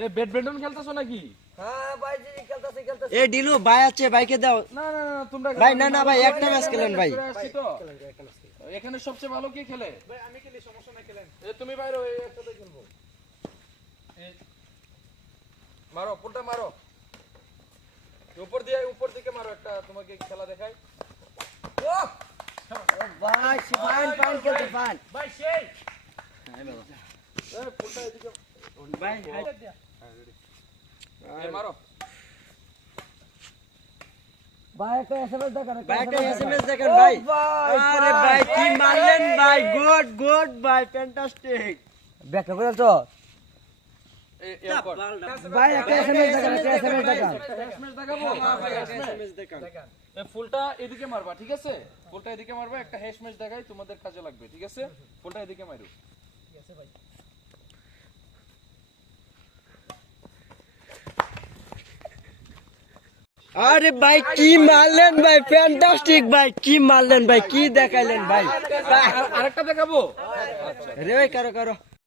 এ badminton খেলতেছো নাকি? হ্যাঁ ভাই জি খেলতেছি। এ ডিলু ভাই আছে, ভাইকে দাও। না না না তোমরা ভাই না ভাই একটা ম্যাচ খেলেন ভাই। আসছি তো এখানে সবচেয়ে ভালো কে খেলে? ভাই আমি খেলি, সমস্যা নাই, খেলেন। এ তুমি বাইরে ওই একসাথে খেলবো। মারো পুলটা মারো, উপর দিকে মারো, একটা তোমাকে খেলা দেখাই। ভাই ফাইন খেলতে ফাইন। ভাই সেই এ পুলটা এদিকে ভাই এ মারো। ভাই একটা এসএমএস দেখান। ভাই একটা এসএমএস দেখেন ভাই। আরে ভাই কি মারলেন ভাই, গুড ভাই, ফ্যান্টাস্টিক। ব্যাক করে তো এ কর ভাই একটা এসএমএস দেখান। এসএমএস দেখাবো। ভাই এসএমএস দেখান। এই ফুলটা এদিকে মারবা, ঠিক আছে? ফুলটা এদিকে মারবা, একটা হ্যাশ ম্যাচ দেখাই, তোমাদের কাজে লাগবে, ঠিক আছে? ফুলটা এদিকে মারো। ঠিক আছে ভাই। আরে ভাই কি মারলেন ভাই, ফ্যান্টাস্টিক ভাই, কি মারলেন ভাই, কি দেখাইলেন ভাই। আরেকটা দেখাবো। রে ভাই করো